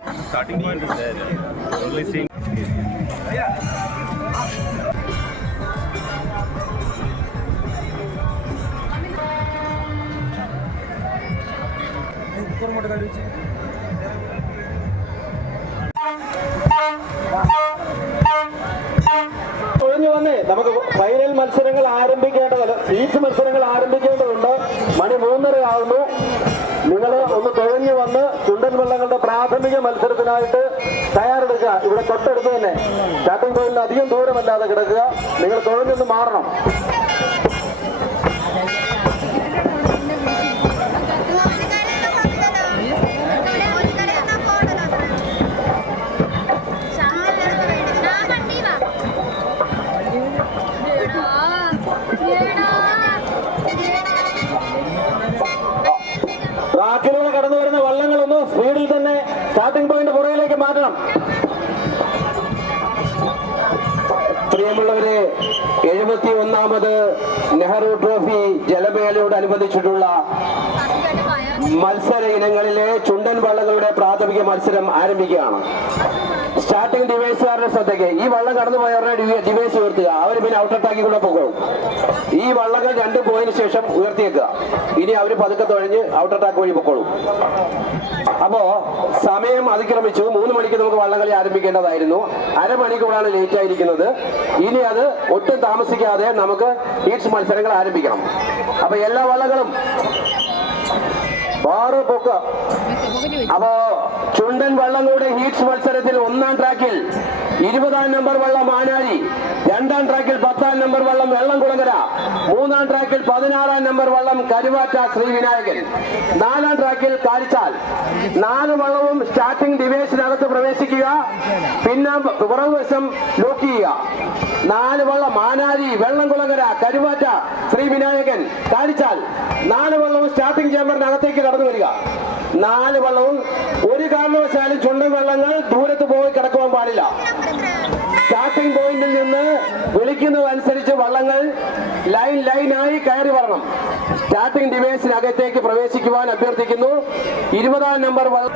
Starting point is there. Only seeing. നമുക്ക് final മത്സരങ്ങൾ ആരംഭിക്കേണ്ടത്, seat മത്സരങ്ങൾ ആരംഭിക്കേണ്ടതുണ്ട്. മണി 3:30 ആകുന്നു. നിങ്ങൾ ഒന്ന് തുഴഞ്ഞു വന്ന് ചുണ്ടൻ വള്ളങ്ങളുടെ പ്രാഥമിക മത്സരത്തിനായിട്ട് തയ്യാറെടുക്കുക. ഇവിടെ തൊട്ടടുത്ത് തന്നെ സ്റ്റാർട്ടിംഗ് പോയിന്റിൽ അധികം ദൂരമല്ലാതെ കിടക്കുക. നിങ്ങൾ തുഴഞ്ഞൊന്ന് മാറണം. ട്രാക്കിലൂടെ കടന്നു വരുന്ന വള്ളങ്ങളൊന്ന് സ്പീഡിൽ തന്നെ സ്റ്റാർട്ടിംഗ് പോയിന്റ് പുറകിലേക്ക് മാറ്റണം. പ്രിയമുള്ളവരെ, 71ാമത് നെഹ്റു ട്രോഫി ജലമേളയോടനുബന്ധിച്ചിട്ടുള്ള മത്സര ഇനങ്ങളിലെ ചുണ്ടൻ വള്ളങ്ങളുടെ പ്രാഥമിക മത്സരം ആരംഭിക്കുകയാണ്. സ്റ്റാർട്ടിംഗ് ഡിവൈസുകാരുടെ ശ്രദ്ധയ്ക്ക്, ഈ വള്ളം കടന്നു പോയവരുടെ ഡിവൈസ് ഉയർത്തുക. അവർ പിന്നെ ഔട്ടർ ടാക്കിക്കൂടെ പോകും. ഈ വള്ളങ്ങൾ 2 പോയതിനു ശേഷം ഉയർത്തിയേക്കുക. ഇനി അവർ പതുക്കെ തുഴഞ്ഞ് ഔട്ടർ ടാക്ക് വഴി പൊക്കോളും. അപ്പോ സമയം അതിക്രമിച്ചു. 3 മണിക്ക് നമുക്ക് വള്ളംകളി ആരംഭിക്കേണ്ടതായിരുന്നു. അരമണിക്കൂറാണ് ലേറ്റ് ആയിരിക്കുന്നത്. ഇനി അത് ഒട്ടും താമസിക്കാതെ നമുക്ക് ഹീറ്റ്സ് മത്സരങ്ങൾ ആരംഭിക്കണം. അപ്പൊ എല്ലാ വള്ളങ്ങളും പൊക്ക. അപ്പോ ചുണ്ടൻ വള്ളങ്ങളുടെ ഹീറ്റ്സ് മത്സരത്തിൽ 1ാം ട്രാക്കിൽ 20ാം നമ്പർ വള്ളം മാനാരി, 2ാം ട്രാക്കിൽ 10ാം നമ്പർ വള്ളം വെള്ളംകുളങ്ങര, 3ാം ട്രാക്കിൽ 16ാം നമ്പർ വള്ളം കരുവാറ്റ ശ്രീവിനായകൻ, 4ാം ട്രാക്കിൽ കാരിച്ചാൽ. 4 വള്ളവും സ്റ്റാർട്ടിംഗ് ഡിവൈസിനകത്ത് പ്രവേശിക്കുക. പിന്നെ പുറകുവശം ലോക്ക് ചെയ്യുക. 4 വള്ളം മാനാരി, വെള്ളംകുളങ്ങര, കരുവാറ്റ, ശ്രീവിനായകൻ, കാരിച്ചാൽ. 4 വള്ളവും സ്റ്റാർട്ടിംഗ് ചേമ്പറിനകത്തേക്ക് കടന്നു വരിക. 4 വള്ളവും ഒരു കാരണവശാലും ചുണ്ടൻ വള്ളങ്ങൾ ദൂരത്ത് പോയി കിടക്കുവാൻ പാടില്ല. സ്റ്റാർട്ടിംഗ് പോയിന്റിൽ നിന്ന് വിളിക്കുന്നതനുസരിച്ച് വള്ളങ്ങൾ ലൈനായി കയറി വരണം. സ്റ്റാർട്ടിംഗ് ഡിവൈസിനകത്തേക്ക് പ്രവേശിക്കുവാൻ അഭ്യർത്ഥിക്കുന്നു. 20ാം നമ്പർ വള്ളം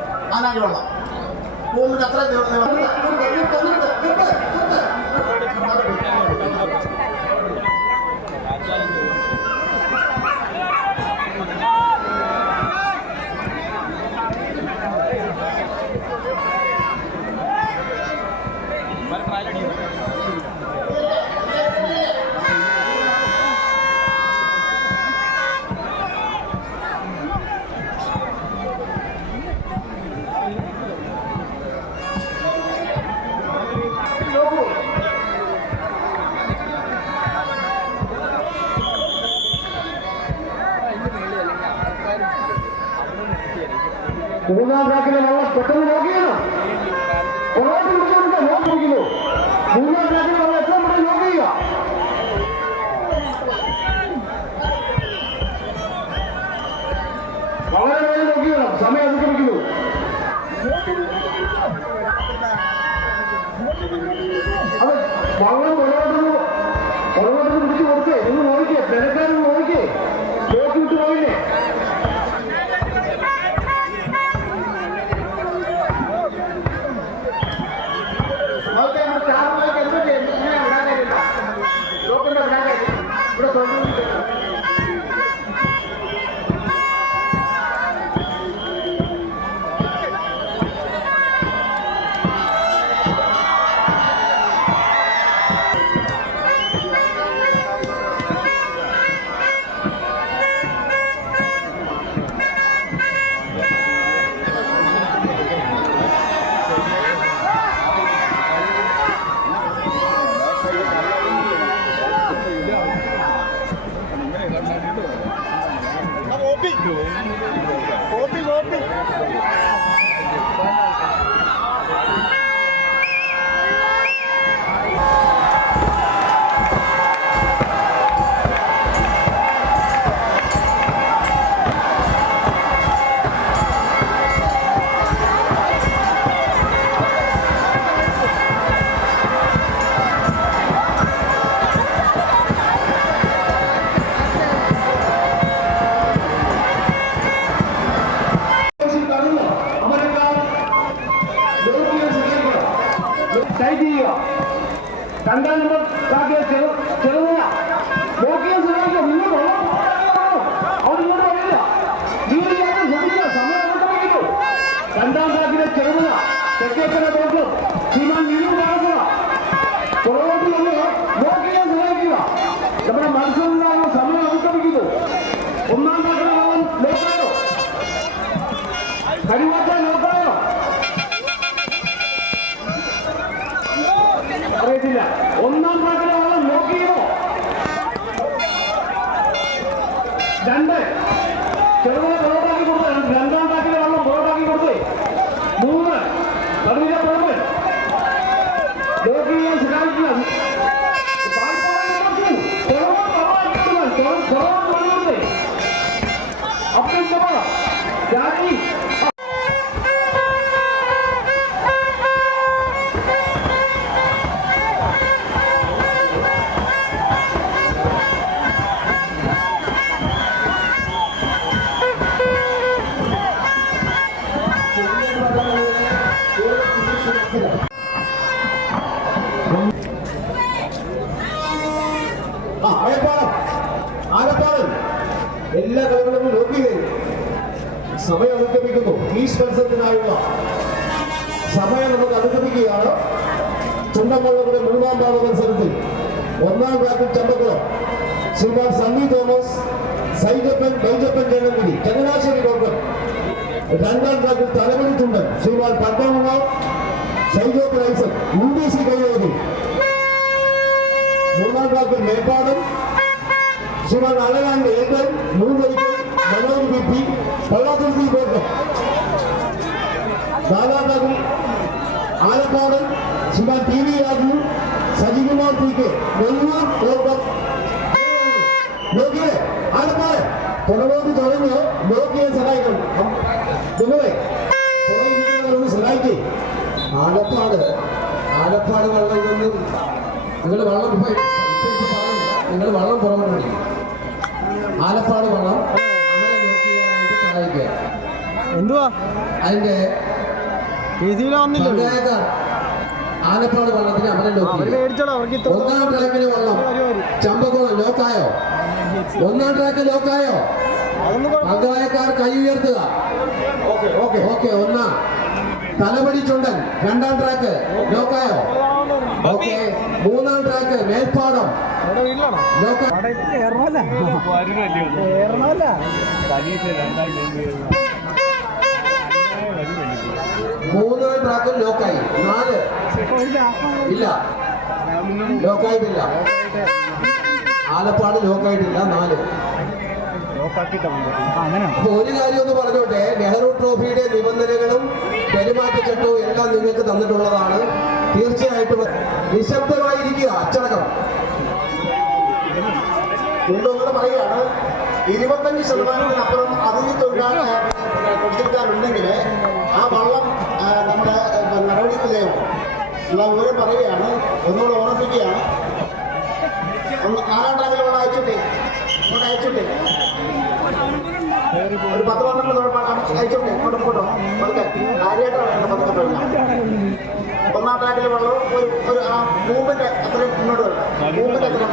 മൂന്നാം ട്രാക്കിലെ വള്ളം പെട്ടെന്ന് നോക്കിയാണ്. നോക്കിയിരിക്കുന്നു. 3ാം ട്രാക്കിലെ വള്ളം എത്ര പെട്ടെന്ന് നോക്ക് ചെയ്യുക. വളരെ വേഗം നോക്കിയാണ്. സമയം അതിക്രമിക്കുന്നു. അത് വള്ളം പുറകോട്ട് പിടിച്ച് കൊടുക്കേ. ഒന്ന് നോക്കിക്കേ. തിരക്കാരൊന്ന് നോക്കിക്കേ. നോക്കി വിട്ട് പോയില്ലേ. രണ്ടാം നമ്പർ ട്രാക്കിലെ ചെറുതല നോക്കിയ സഹായിക്കും. നിങ്ങൾ അവിടെ ഇങ്ങോട്ട് വരില്ല. വീടില്ലാതെ ശ്രമിക്കുക. സമയം കൊണ്ടുപോയിരിക്കും. രണ്ടാം ട്രാക്കിലെ ചെറുതല തെക്കേക്കര നോക്കും. ശ്രീമാൻ വീണ്ടും കാണുക. പുറകോട്ട് നമ്മൾ നോക്കിയ സഹായിക്കുക. നമ്മുടെ മനസ്സിലുണ്ടാകുന്ന സമയം അനുക്രമിക്കുന്നു. ഒന്നാം ട്രാക്കിലെ വെള്ളം നോക്കായോ? കരുവാക്കാൻ നോക്കായോ? അറിയത്തില്ല. ഒന്നാം ട്രാക്കിലെ വെള്ളം നോക്കിയോ? രണ്ട് ചെറുതായി പുറത്താക്കി കൊടുത്ത്. രണ്ടാം ട്രാക്കിലെ വെള്ളം പുറത്താക്കി കൊടുത്ത്. മൂന്ന് കടുവിലെ പുറമെ നോക്കി സഹായിക്കുക. അബ്ദുൽ സമാ ജാനി ആലപ്പാട് എല്ലാ കളികളും നോക്കി സമയം അനുഗമിക്കുന്നു. ഈ മത്സരത്തിനായുള്ള സമയം നമുക്ക് അനുഗമിക്കുകയാണ്. ചുണ്ടമ്പള്ളയുടെ മൂന്നാം ഭാഗ മത്സരത്തിൽ ഒന്നാം ട്രാക്കിൽ ചമ്പക്കുളം ശ്രീമാൻ സണ്ണി തോമസ്, സൈജപ്പൻ ബൈജപ്പൻ ജനഗിരി ചങ്ങനാശ്ശേരി ഡോക്ടർ. രണ്ടാം ട്രാക്കിൽ തലമുടി ചുണ്ടൻ ശ്രീമാൻ പട്ടമങ്ങ സൈജോപ്പൻ ഐസക് UDC കൈയോതി. മൂന്നാം ട്രാക്കിൽ മേപ്പാടം ശ്രീമാൻ അലയാണ്ട് ഏതൻ മൂന്നരിക്കൽ മനോജ് BP പള്ളാത്തുരുത്തി കോട്ടം. നാലാം ട്രാക്കിൽ ആലപ്പാട് ശ്രീമാൻ TV രാജു സജികുമാർ PK നെല്ലൂർ കോട്ടം. നോക്കിയേ ആലപ്പാട് പുറകോട്ട് തുടങ്ങിയോ? നോക്കിയെ സഹായിക്കണം. നിങ്ങളെ പുറകിൽ സഹായിക്കേ. ആലപ്പാട് വെള്ളം ഇതൊന്നും നിങ്ങൾ വെള്ളം നിങ്ങൾ വെള്ളം പുറകോട്ട് പിടിക്കും. ആലപ്പാട് വെള്ളം അങ്ങനെ നോക്കിയാനായിട്ട് സഹായിക്കുക. എന്തുവാ അതിന്റെ ആലപ്പാട് വെള്ളത്തിന് അമരം നോക്കി. ഒന്നാം ട്രാക്കിലെ വെള്ളം ചമ്പക്കുളം ലോക്കായോ? ഒന്നാം ട്രാക്ക് ലോക്കായോ? പങ്കായക്കാർ കൈ ഉയർത്തുക. ഓക്കെ ഒന്നാം തലപടി ചുണ്ടൻ രണ്ടാം ട്രാക്ക് ലോക്കായോ? ഓക്കെ മൂന്നാം ട്രാക്ക് മേൽപ്പാടം മൂന്നാം ട്രാക്ക് ലോക്കായി. 4 ഇല്ല, ലോക്കായിട്ടില്ല. ആലപ്പാട് ലോക്കായിട്ടില്ല. 4. അപ്പൊ ഒരു കാര്യം ഒന്ന് പറഞ്ഞോട്ടെ, നെഹ്റു ട്രോഫിയുടെ നിബന്ധനകളും പെരുമാറ്റച്ചട്ടവും എല്ലാം നിങ്ങൾക്ക് തന്നിട്ടുള്ളതാണ്. തീർച്ചയായിട്ടും നിശബ്ദമായിരിക്കുക. അച്ചടക്കം കൊണ്ടുവന്ന് പറയുകയാണ്. 25%-അപ്പുറം അതിഥി തൊഴിലാളികളുണ്ടെങ്കിൽ ആ വള്ളം നമ്മുടെ നടപടിക്കില്ലേയോ ഉള്ള വിവരം പറയുകയാണ്. ഒന്നുകൂടെ ഓർമ്മിപ്പിക്കുകയാണ്. 4-ാം ട്രാക്കിൽ ഇവിടെ അയച്ചിട്ടേ ഒരു 10-12 അയച്ചോട്ടെ. ഇങ്ങോട്ടോ കാര്യമായിട്ടാണ് പതുക്കട്ടില്ല. 1-ാം ട്രാക്കിൽ വെള്ളം ഒരു മൂവിന്റെ അത്രയും മുന്നോട്ട് വരണം. മൂവിന്റെ അത്രയും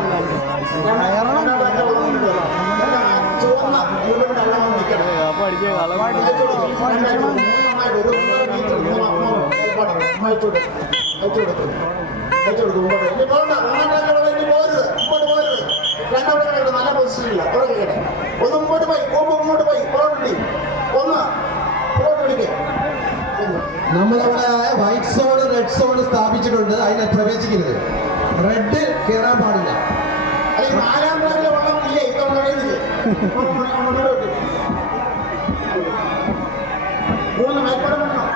2-ാം ട്രാക്കിലെ വെള്ളം മുന്നോട്ട് വരണം. ചുവന്ന മൂവിന്റെ എല്ലാം നിൽക്കണം. ഒരു 1.5 മീറ്റർ അയച്ചോടുക്കും. ഇനി പോകണ്ട. 1-ാം ട്രാക്കിലെ വെള്ളം ഇനി പോകരുത്. ഇങ്ങോട്ട് പോകരുത്. 2-ാം ട്രാക്കിൽ നല്ല പൊസിഷനില്ല. പുറകെ ഒന്ന് മുമ്പോട്ട് പോയി. മുമ്പോട്ട് പോയി പുറകോട്ടി. ഒന്ന് പുറകോട്ട് പിടിക്കുക. നമ്മളവിടെ വൈറ്റ് സോൺ റെഡ് സോൺ സ്ഥാപിച്ചിട്ടുണ്ട്. അതിനെ പ്രവേശിക്കരുത്. റെഡ് കയറാൻ പാടില്ല. 4-ാം ട്രാക്കിലെ വെള്ളം ഇല്ലേ? ഇത്തവണ കഴിയുന്നില്ലേ? 3 മേൽപ്പടം വേണം.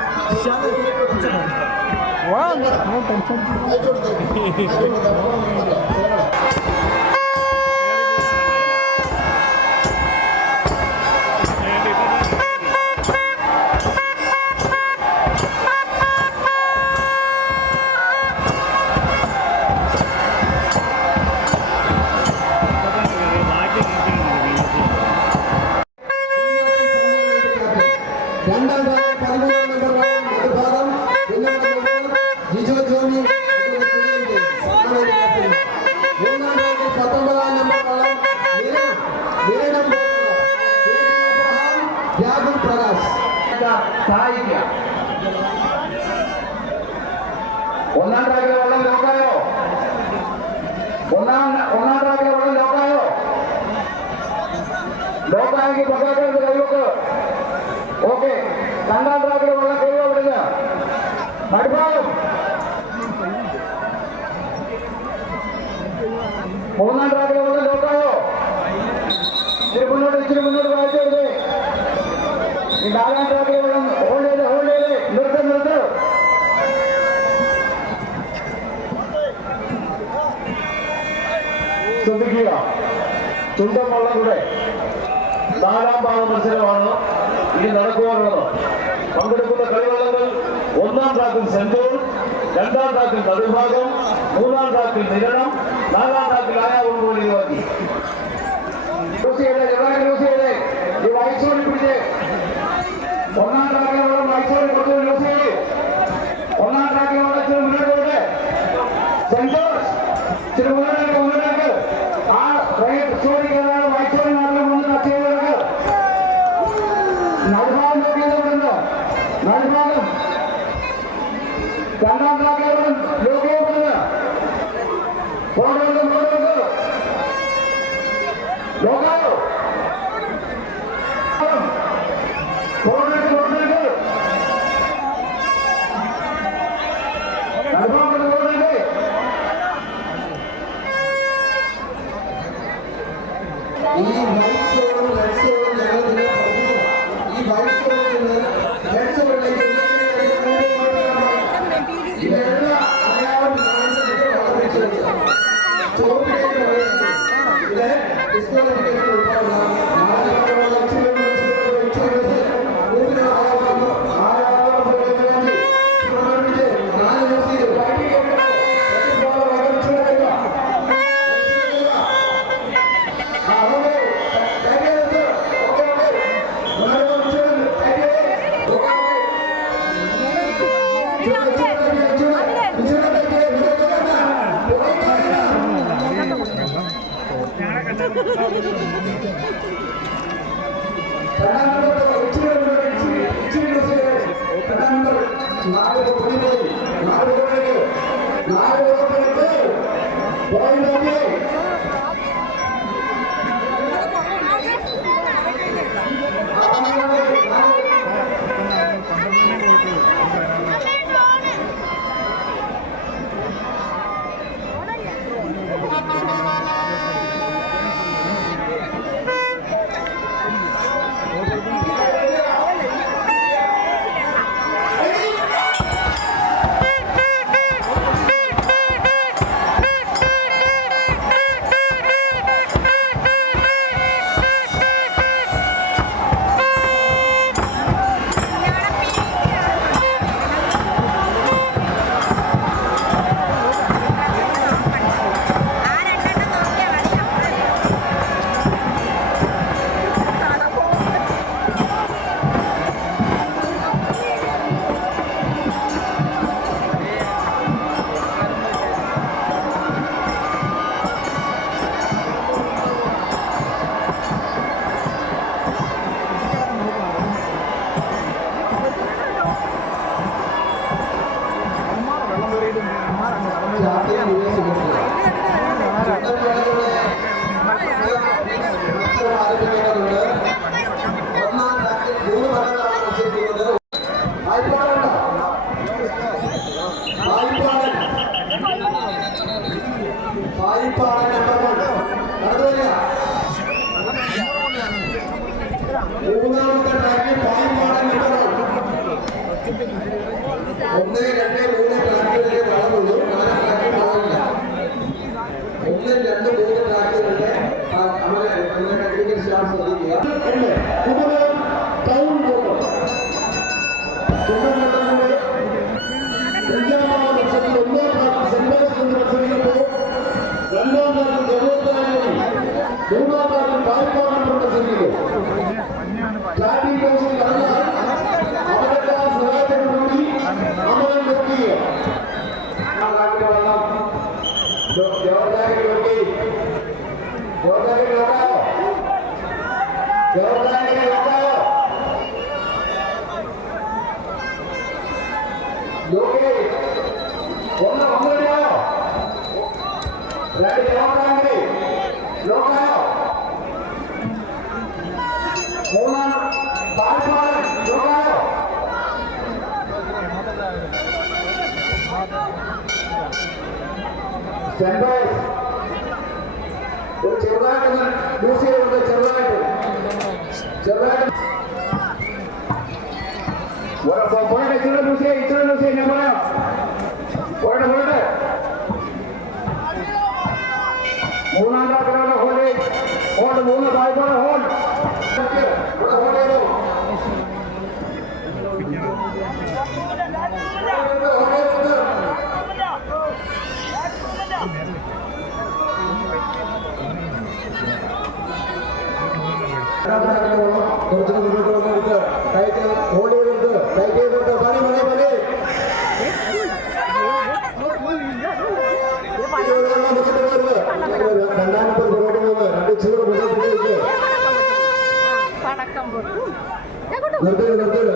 ജിജോ ജോണി ആനന്ദ് പ്രകാശ് സഹായിക്കുക. ഒന്നാം ട്രാക്കിലെ വെള്ളം ലോക്കായോ? ഒന്നാം ട്രാക്കിലെ വെള്ളം ലോക്കായോ? ലോക്കായെങ്കിൽ പതാക്കരുത്, കൈവക്ക്. ഓക്കെ. രണ്ടാം ട്രാക്കിലെ വെള്ളം കൈവോ വിടുക. നടുഭാഗം. മൂന്നാം ട്രാക്കിലെ വെള്ളം ലോക്കായോ? ഇച്ചിരി മുന്നോട്ട് വായിച്ചേ. ഈ നാലാം ട്രാക്കിലെ വെള്ളം ഹോൾഡ് ചെയ്ത് നിർത്ത്. ശ്രദ്ധിക്കുക, ചുണ്ടൻ വള്ളങ്ങളുടെ 4ാം ഭാഗ മത്സരമാണ് ഇനി നടക്കുവാനുള്ളത്. പങ്കെടുക്കുന്ന കളിവള്ളങ്ങൾ 1ാം ട്രാക്കിൽ സെന്റൂർ, 2ാം ട്രാക്കിൽ നടുഭാഗം, 3ാം ട്രാക്കിൽ നിരണം, 4ാം ട്രാക്കിൽ ആയാവുകൊണ്ട് ഒഴിവാക്കി. യൂസ് ചെയ്തേ ഈ വൈസോടി പിടിച്ച് 1ാം ട്രാക്കിലുള്ള വൈസോടി കൊടുത്ത് യൂസ് ചെയ്ത് 1ാം ട്രാക്കിലുള്ള മുന്നോട്ട് സെന്റൂർ ഇച്ചിരി മുന്നോട്ടേക്ക് ആ ചോദിക്കാനാണ് വൈസോടി മാത്രം കൊണ്ട് ചെയ്തവർക്ക് നടുഭാഗം നോക്കിയതുകൊണ്ട് നടുഭാഗം 2ാം ട്രാക്കിലുള്ള ലോകപ്പെടുന്നത് ലോകായോ ഈ വൈറ്റ് സോണും റെഡ് സോണും ഞങ്ങൾ നിങ്ങളെ പഠിപ്പിച്ചതാണ്. ഈ വൈറ്റ് സോണിൽ നിന്ന് റെഡ് സോണിലേക്ക് ഇതെല്ലാം അടയാളം വളരെ ശ്രദ്ധിക്കണം. ചോപ്പിലേക്ക് ഇത് ഡിസ്കോളിഫിക്കേഷൻ ഉൾപ്പെടുന്ന മൂന്നാമത്തെ ട്രാക്കിൽ പായിപ്പാടൻ ഒന്ന് രണ്ട് മൂന്ന് ട്രാക്കുകളിലെ വളമുള്ളൂ. 4 ട്രാക്കിൽ വളമില്ല. 1, 2, 3 ട്രാക്കുകളിലെ അവരെ ടെക്നിക്കൽ സ്റ്റാഫ് ശ്രദ്ധിക്കുക. ടൗൺ ാണ് ഒന്ന് റെഡിയായോ? രണ്ട് ജവാബാണെങ്കിൽ ലോക്കായോ? മൂന്നാം താഴ്പാടൻ ലോക്കായോ? സെൻട്രൈസ് ഒരു ചെറുതായിട്ടൊന്ന് യൂസ് ചെയ്തുകൊണ്ട് ചെറുതായിട്ട് പോയിട്ട് ഇച്ചിരി യൂസ് ചെയ്യും ഞാൻ പറയാം. പോയിട്ട് മൂന്നാം ട്രാക്കിലുള്ള ഹോൾഡ് 3 താഴ്പാട് ഹോൾഡ് ഇവിടെ ഹോൾഡ് ചെയ്തു. കുറച്ച് മുന്നോട്ട് വന്നെടുത്ത് ടൈറ്റ് ഹോൾഡ് ചെയ്തെടുത്ത് ടൈറ്റ് ചെയ്തെടുത്ത് പണി രണ്ടാമത്തെ പുറകോട്ട് പോകുന്നത് രണ്ട് ചൂട് മുന്നോട്ട് നിർത്തില്ല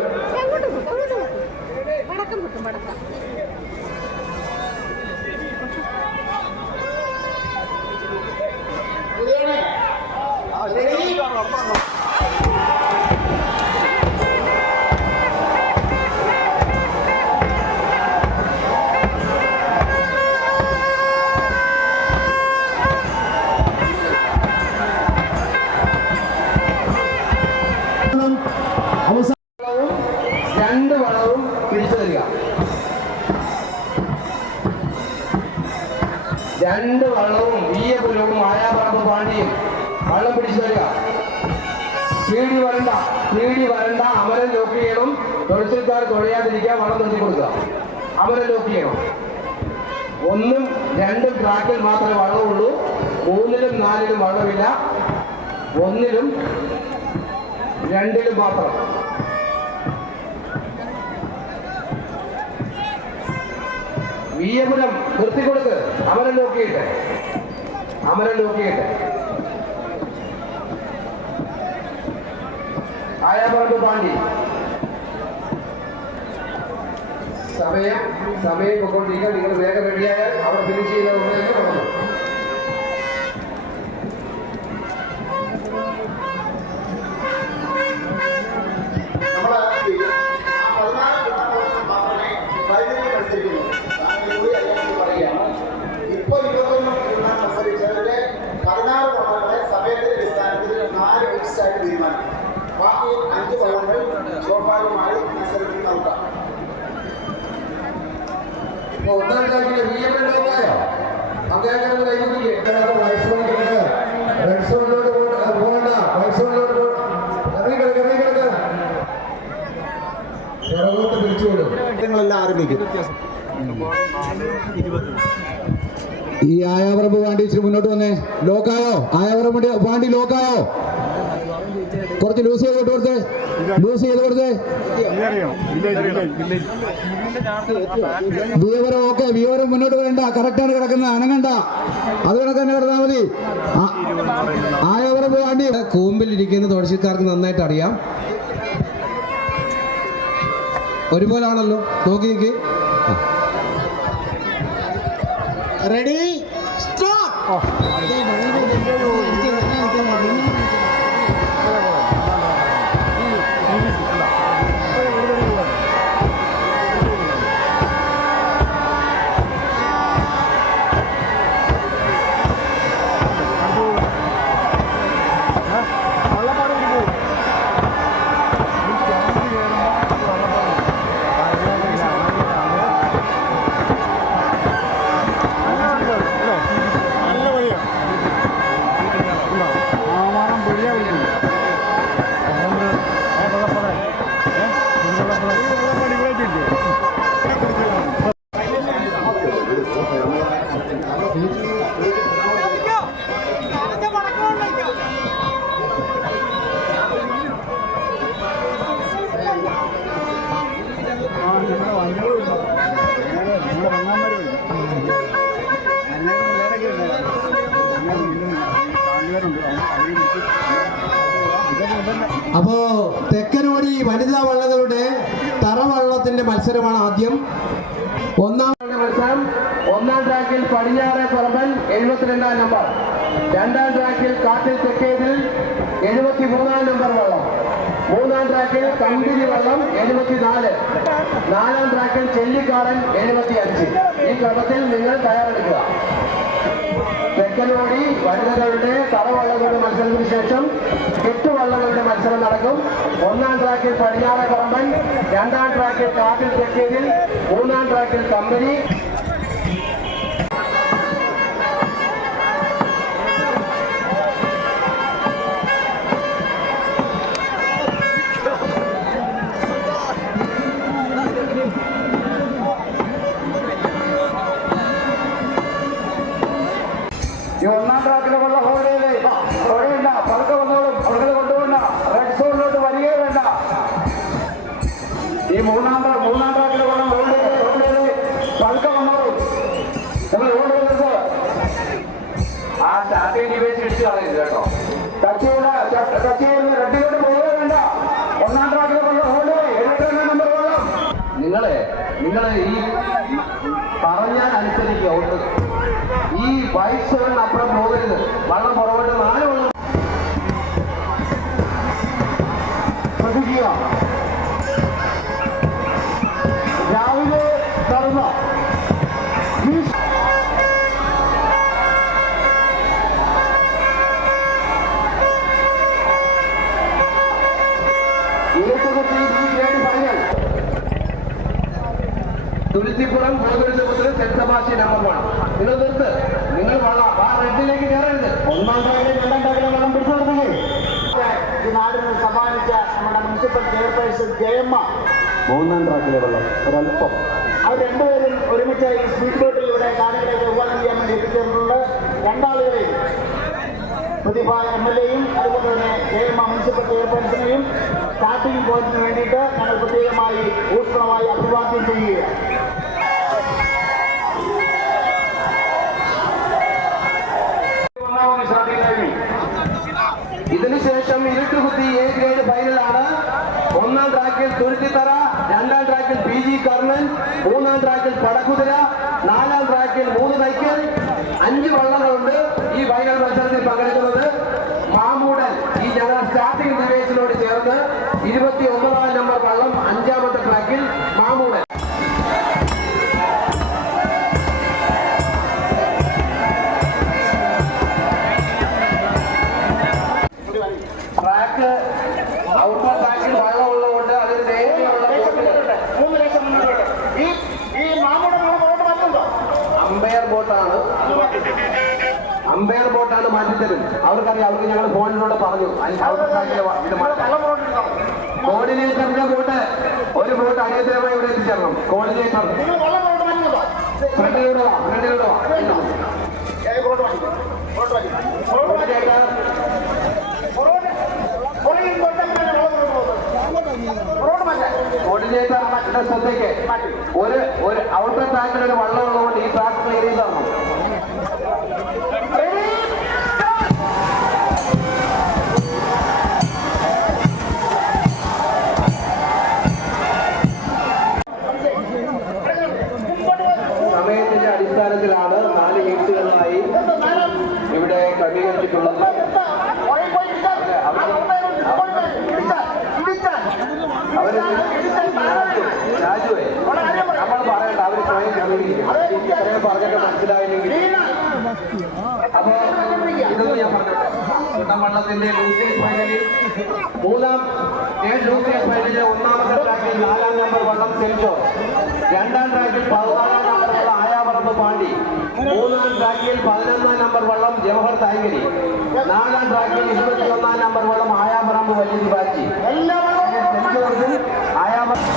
രണ്ട് വളവും പിടിച്ചു തരിക. രണ്ട് വള്ളവും വീയപുരവും മായാപറമ്പ് പാണ്ടിയും വള്ളം പിടിച്ചു തരിക. സ്പീഡി വരണ്ട. അമരൻ ലോക്ക് ചെയ്യണം. തൊഴിൽക്കാർ തുഴയാതിരിക്കാൻ വള്ളം നിർത്തി കൊടുക്കുക. അമരൻ ലോക്ക് ചെയ്യണം. 1ഉം 2ഉം ട്രാക്കിൽ മാത്രമേ വള്ളമുള്ളൂ. 3ലും 4ലും വള്ളമില്ല. 1ലും 2ലും മാത്രം. വീയപുരം നിർത്തിക്കൊടുക്ക്. അമരൻ നോക്കിയിട്ട് ആയാപറമ്പ് പാണ്ടി. സമയം പൊക്കോണ്ടിരിക്കുക. നിങ്ങൾ വേഗം റെഡിയായാൽ അവിടെ ഫിനിഷ് ചെയ്യുന്ന ഉടനെ തുടങ്ങും. ഇപ്പോൾ 21 മത്സരിച്ചവരുടെ 16 വള്ളങ്ങളെ സമയത്തിന്റെ അടിസ്ഥാനത്തിൽ 4 മിക്സായിട്ട് തീരുമാനിക്കും. ബാക്കി 5 വള്ളങ്ങൾ സ്വാഭാവികമായി മത്സരത്തിൽ നൽകാം. ഒന്നാം ട്രാക്കിൽ വീയപ്പൻ ലോക്കായോ? അദ്ദേഹം കൈമുട്ടിക്ക് വൈറ്റ് സോണിലോട്ട് പോകണ്ട. വൈറ്റ് സോണിലോട്ട് ഇറങ്ങിക്കിടക്ക് പുറകോട്ട് തിരിച്ചുകൊടുക്കും. എല്ലാം ആരംഭിക്കും. ഈ ആയാപറമ്പ് പാണ്ടി ഇച്ചിരി മുന്നോട്ട് വന്നേ. ലോക്കായോ? ആയാപറമ്പ് പാണ്ടി ലോക്കായോ? കുറച്ച് ലൂസ് ചെയ്ത് കൊടുത്തേ. വിയോരം ഓക്കെ. വിയോരം മുന്നോട്ട് വരണ്ട. കറക്റ്റാണ് കിടക്കുന്നത്. അനങ്ങണ്ട. അത് കണക്ക് തന്നെ കിടന്നാൽ മതി. ആയാപറമ്പ് പാണ്ടി കൂമ്പിലിരിക്കുന്ന തുഴച്ചിക്കാർക്ക് നന്നായിട്ട് അറിയാം. ഒരുപോലാണല്ലോ. നോക്കി നിൽക്ക്. Ready start. അപ്പോ തെക്കനോടി വനിതാ വള്ളങ്ങളുടെ തറവള്ളത്തിന്റെ മത്സരമാണ് ആദ്യം. ഒന്നാം മത്സരം. ഒന്നാം ട്രാക്കിൽ പടിഞ്ഞാറെ പറമ്പൻ 72 നമ്പർ. രണ്ടാം ട്രാക്കിൽ കാട്ടിൽ തെക്കേതിൽ 73 നമ്പർ വള്ളം. മൂന്നാം ട്രാക്കിൽ കമ്പിരി വള്ളം 74. നാലാം ട്രാക്കിൽ ചെല്ലിക്കാടൻ 75. ഈ ക്രമത്തിൽ നിങ്ങൾ തയ്യാറെടുക്കുക. തെക്കനോടി വനിതകളുടെ തറവള്ളങ്ങളുടെ മത്സരത്തിന് ശേഷം 8 വള്ളങ്ങളുടെ മത്സരം നടക്കും. ഒന്നാം ട്രാക്കിൽ പടിഞ്ഞാറെ പറമ്പൻ, രണ്ടാം ട്രാക്കിൽ കാട്ടിൽ തെക്കേതിൽ, മൂന്നാം ട്രാക്കിൽ കമ്പനി. ഈ ഒന്നാം ട്രാക്കിലെ വെള്ളം ഹോളിഡേ വേണ്ട, പതുക്കെ വന്നോളും, അവർക്ക് കൊണ്ടുപോകണ്ട, റെഡ് സോണിലോട്ട് വരികയോ വേണ്ട. ഈ മൂന്നാം ട്രാക്കിലെ വെള്ളം ഹോളിഡേ പതുക്കെ വന്നോളും. നിങ്ങൾ ഓടുന്നത് ആ സ്റ്റാർട്ടിങ് ഡിവൈസ് ഇടിച്ചു കളയുന്നത് കേട്ടോ. ടച്ച് ചെയ്യുന്ന റെഡിലോട്ട് പോവുകയോ വേണ്ട. ഒന്നാം ട്രാക്കിലെ വെള്ളം ഹോളിഡേ 72 നമ്പർ വെള്ളം. നിങ്ങളെ ഈ പറഞ്ഞാൽ അനുസരിക്കുക. ഈ വൈറ്റ് സോണിന് അപ്പുറം പോകരുത്. വള്ളം പുറകോട്ട് 4 വള്ളം ശ്രദ്ധിക്കുക. രാവിലെ നടന്ന ഫൈനൽ തുരുത്തിപ്പുറം ഗോകുലപുരം ചെറ്റമാശി നമ്പർ 1. നിങ്ങൾ നിർത്ത്. നിങ്ങൾ വള്ളം ആ റെഡിലേക്ക് കയറരുത്. ഒന്നാം ട്രാക്കിലെ രണ്ടാം ട്രാക്കിലെ വെള്ളം പിടിച്ചു നടത്തുകയെ ഈ നാടിന് സമ്മാനിച്ച നമ്മുടെ മുനിസിപ്പൽ ചെയർപേഴ്സൺ ജയമ്മ, മൂന്നാം ട്രാക്കിലെ വെള്ളം ഒരല്പം അവർ രണ്ടുപേരും ഒരുമിച്ച് ഈ സ്പീഡ് ബോട്ടിൽ ഇവിടെ കാണികളെ ഉദ്ഘാടനം ചെയ്യാൻ വേണ്ടി എത്തിച്ചേർന്നിട്ടുണ്ട്. രണ്ടാളുകളെയും പ്രതിഭ MLA-യും അതുപോലെ തന്നെ ജയമ്മ മുനിസിപ്പൽ ചെയർപേഴ്സണെയും സ്റ്റാർട്ടിംഗ് പോയിന്റിന് വേണ്ടിയിട്ട് ഞങ്ങൾ പ്രത്യേകമായി ഊഷ്മളമായി അഭിവാദ്യം ചെയ്യുകയാണ്. ഇതിനുശേഷം ഇരുട്ടുകുത്തി A ഗ്രേഡ് ഫൈനലാണ്. ഒന്നാം ട്രാക്കിൽ തുരുത്തിത്തറ, രണ്ടാം ട്രാക്കിൽ PG കർണൻ, മൂന്നാം ട്രാക്കിൽ പടക്കുതിര, നാലാം ട്രാക്കിൽ 3 സൈക്കിൾ. 5 വള്ളങ്ങളുണ്ട് ഈ ഫൈനൽ മത്സരത്തിൽ പങ്കെടുക്കുന്നത്. മാമൂടൻ ഈ ഞങ്ങൾ സ്റ്റാർട്ടിംഗ് ഡിവൈസിനോട് ചേർന്ന് 29 നമ്പർ വള്ളം 5ാമത്തെ ട്രാക്കിൽ മാമൂടൻ. ട്രാക്ക് ഔട്ടർ ട്രാക്കിൽ വള്ളം ഉള്ളതുകൊണ്ട് അതൊരു നേരെയുള്ള അമ്പയർ ബോട്ടാണ് മാറ്റിത്തരും. അവർക്കറിയാം. അവർക്ക് ഞങ്ങൾ ഫോണിലൂടെ പറഞ്ഞു. ഔട്ടർ ട്രാക്കിലെ ഇത് കോർഡിനേറ്ററിന്റെ ബോട്ട്, ഒരു ബോട്ട് അടിയന്തരമായി ഇവിടെ എത്തിച്ചേരണം. കോർഡിനേറ്റർ ഫ്രണ്ടിലൂടെ വാ. കോർഡിനേറ്ററിന്റെ ശ്രദ്ധയ്ക്ക് ഒരു ഔട്ടർ ട്രാക്കിൽ ഒരു വള്ളം ഉള്ളതുകൊണ്ട് ഈ ട്രാക്ക് ക്ലിയർ ചെയ്ത് തരണം. സമയത്തിന്റെ അടിസ്ഥാനത്തിലാണ് 4 ഹീറ്റുകളായി ഇവിടെ ക്രമീകരിച്ചിട്ടുള്ളത്. രാജുവേ, നമ്മൾ പറയണ്ട, അവർ സ്വയം ക്രമീകരിക്കും. ഇത്രയും പറഞ്ഞൊക്കെ മനസ്സിലായില്ലെങ്കിൽ അപ്പോ ഇതൊന്നും ഞാൻ പറഞ്ഞോട്ടെ. ചുണ്ടൻവള്ളത്തിന്റെ ലൂസിയസ് ഫൈനലിൽ ലൂസിയസ് ഫൈനലിലെ 1ാമത്തെ ട്രാക്കിൽ 4ാം നമ്പർ വള്ളം സെൻജോ, 2ാം ട്രാക്കിൽ 14ാം നമ്പർ വള്ളം ആയാപറമ്പ് പാണ്ടി, 3ാം ട്രാക്കിൽ 11ാം നമ്പർ വള്ളം ജവഹർ തായ്ക്കരി, 4ാം ട്രാക്കിൽ 21ാം നമ്പർ വള്ളം ആയാപറമ്പ് വലിയ ശിവാജി. സെൻജോർജും ആയാപറമ്പ്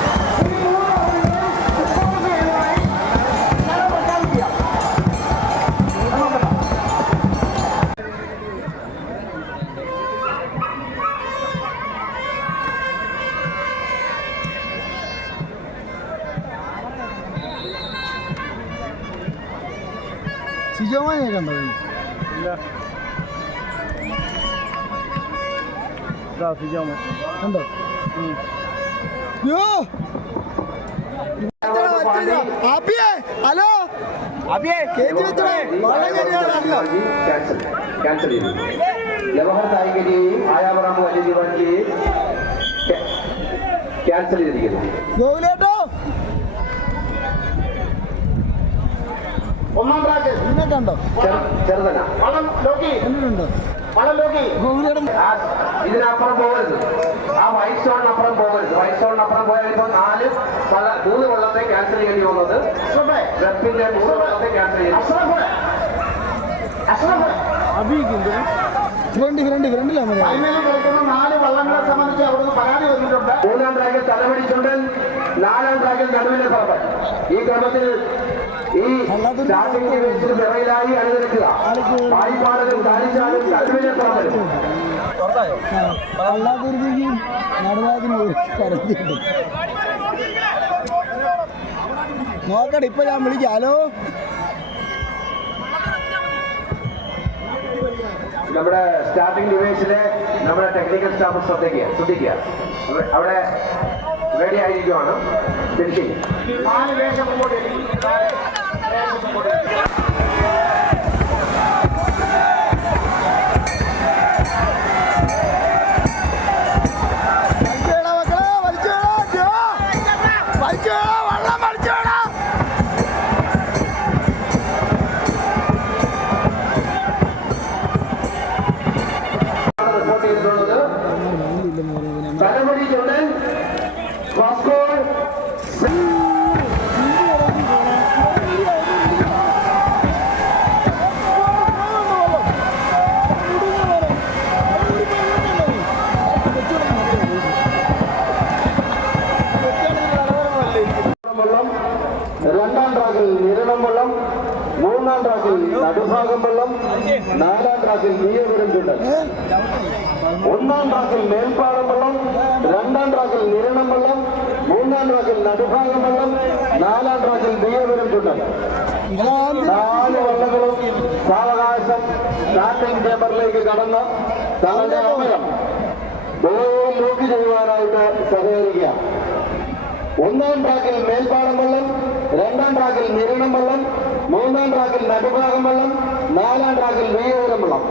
സിജോമാനെ കണ്ടോ? കണ്ടോ? ഹലോ ക്യാൻസൽ ചെയ്തു. ജവഹർ തായികരിയെയും ആയാവറാമ വലിയ ദിവാഞ്ചിയെയും ക്യാൻസൽ ചെയ്തിരിക്കുന്നു. ഒന്നാം ട്രാക്ക് കണ്ടോ ചെറുതന വള്ളം ലോക്കി വള്ളം ലോക്കി ഇതിനപ്പുറം പോകരുത്. ആ വൈറ്റ് സ്റ്റോണിനപ്പുറം പോകരുത്. വൈറ്റ് സ്റ്റോണിനപ്പുറം പോയാൽ ഇപ്പോൾ 3 വള്ളത്തെ ക്യാൻസൽ ചെയ്യേണ്ടി വന്നത്. വെപ്പിന്റെ 3 വള്ളത്തെ ക്യാൻസൽ ചെയ്തു. ഫൈനലിൽ കളിക്കുന്ന 4 വള്ളങ്ങളെ സംബന്ധിച്ച് അവിടുന്ന് പരാതി വന്നിട്ടുണ്ട്. 3-ാം ട്രാക്കിൽ തലവടി ചുണ്ടൻ, 4-ാം ട്രാക്കിൽ നടുവിലെ പറമ്പൻ. ഈ ക്രമത്തിൽ ഈ സ്റ്റാർട്ടിംഗ് ഡിവൈസിൽ പിറകിലായി അണിനിരക്കുക. വായ്പാടലും കാലിച്ചാലും നടുവിലെ പറമ്പനും. നോക്കട്ടെ, ഇപ്പൊ ഞാൻ വിളിക്കാം. ഹലോ, നമ്മുടെ സ്റ്റാർട്ടിംഗ് ഡിവൈസിലെ നമ്മുടെ ടെക്നിക്കൽ സ്റ്റാഫ് ശ്രദ്ധിക്കുക. അവിടെ റെഡി ആയിരിക്കുവാണ്. ഫിനിഷിംഗ് 4 വേഷം മുമ്പോട്ട് റിപ്പോർട്ട് ചെയ്തിട്ടുള്ളത്. തലമുടി ചുണ്ടൻ വാസ്കോൾ വെള്ളം, 2-ാം ട്രാക്കിൽ നിരണം വെള്ളം, 3-ാം ട്രാക്കിൽ നടുഭാഗം വെള്ളം, 4-ാം ട്രാക്കിൽ നീയപുരം ചുണ്ടൻ, 1-ാം ട്രാക്കിൽ മേൽപ്പാടം വെള്ളം, 2-ാം ട്രാക്കിൽ നിരണം വെള്ളം, 3-ാം ട്രാക്കിൽ നടുഭാഗം വെള്ളം, 4-ാം ട്രാക്കിൽ നീയപുരം ചുണ്ടൻ. 4 വള്ളങ്ങളും സാവകാശം സ്റ്റാർട്ടിംഗ് ചേമ്പറിലേക്ക് കടന്ന് തങ്ങളുടെ അമരം ദൂരം നോക്കി ചെയ്യുവാനായിട്ട് സഹകരിക്കുക. 1-ാം ട്രാക്കിൽ മേൽപ്പാടം വെള്ളം, 2-ാം ട്രാക്കിൽ നിരണം വെള്ളം, 3-ാം ട്രാക്കിൽ നടുഭാഗം വെള്ളം, 4-ാം ട്രാക്കിൽ നീയപുരം വെള്ളം.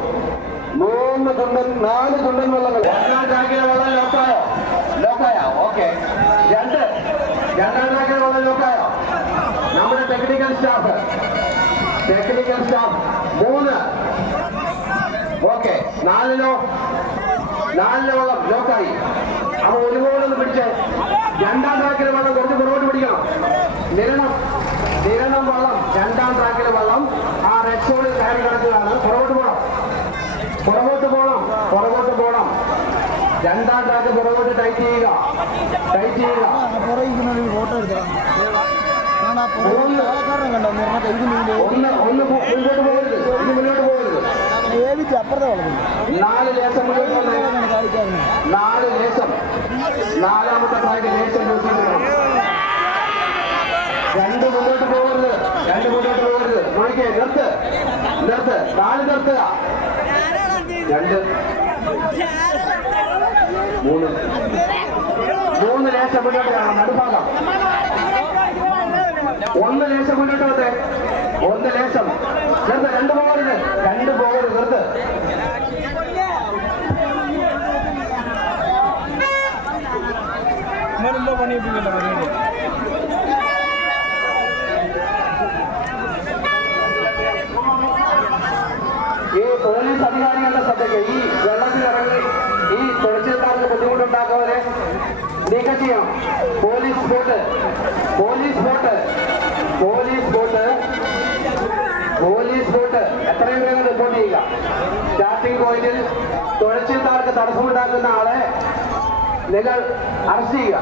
4 ചുണ്ടൻ വള്ളങ്ങൾ. 1-ാം ട്രാക്കിലെ വെള്ളം ലോക്കായോ? ഓക്കെ. 2-ാം ട്രാക്കിലെ വെള്ളം ലോക്കായോ? നമ്മുടെ ടെക്നിക്കൽ സ്റ്റാഫ് 3. ഓക്കെ. 4-ലോ 4-ലെ വെള്ളം ലോക്കായി. അപ്പൊ ഒരുപോലെ ഒന്ന് പിടിച്ച് 2-ാം ട്രാക്കിലെ വെള്ളം കുറച്ച് പുറകോട്ട് പിടിക്കണം. നിരണം വെള്ളം 2-ാം ട്രാക്കിലെ വെള്ളം ആ റെക്സോണിൽ കയറി കിടക്കുകയാണ്. പുറകോട്ട് പോകണം. 2-ാം ട്രാക്ക് പുറകോട്ട് ടൈറ്റ് ചെയ്യുക. ഫോട്ടോ എടുത്തോ. കണ്ടോ മുന്നോട്ട് പോകരുത്. അപ്പുറത്തെ വളർന്നു 4 ലേശം മുന്നോട്ട് വന്നേ. 4 ലേശം. 4-ാമത്തെ ട്രാക്ക് ലേശം യൂസ് ചെയ്യണം. 2 മുന്നോട്ട് പോകരുത്. നോക്കിയേ, നിർത്ത്. 4 നിർത്തുക. 2 3 ലേശം മുന്നോട്ട് കാണാം. നടുഭാഗം 1 ലേശം മുന്നോട്ട് വന്നേ. 1 ലേശം നിർത്ത്. 2 പോകരുത്. നിർത്ത്. ഈ പോലീസ് അധികാരികളുടെ ശ്രദ്ധയ്ക്ക് ഈ വെള്ളത്തിലിറങ്ങി ഈ തുഴച്ചിൽക്കാർക്ക് ബുദ്ധിമുട്ടുണ്ടാക്കുന്നവരെ നീക്കം ചെയ്യണം. പോലീസ് ബോട്ട് എത്രയും വേഗം റിപ്പോർട്ട് ചെയ്യുക. സ്റ്റാർട്ടിംഗ് പോയിന്റിൽ തുഴച്ചിൽക്കാർക്ക് തടസ്സമുണ്ടാക്കുന്ന ആളെ നിങ്ങൾ അറസ്റ്റ് ചെയ്യുക.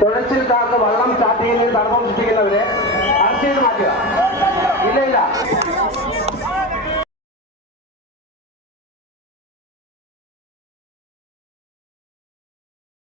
തുഴച്ചിൽക്കാർക്ക് വള്ളം സ്റ്റാർട്ട് ചെയ്യുന്നതിന് തടസ്സം സൃഷ്ടിക്കുന്നവരെ അറസ്റ്റ് ചെയ്ത് മാറ്റുക. ഇല്ല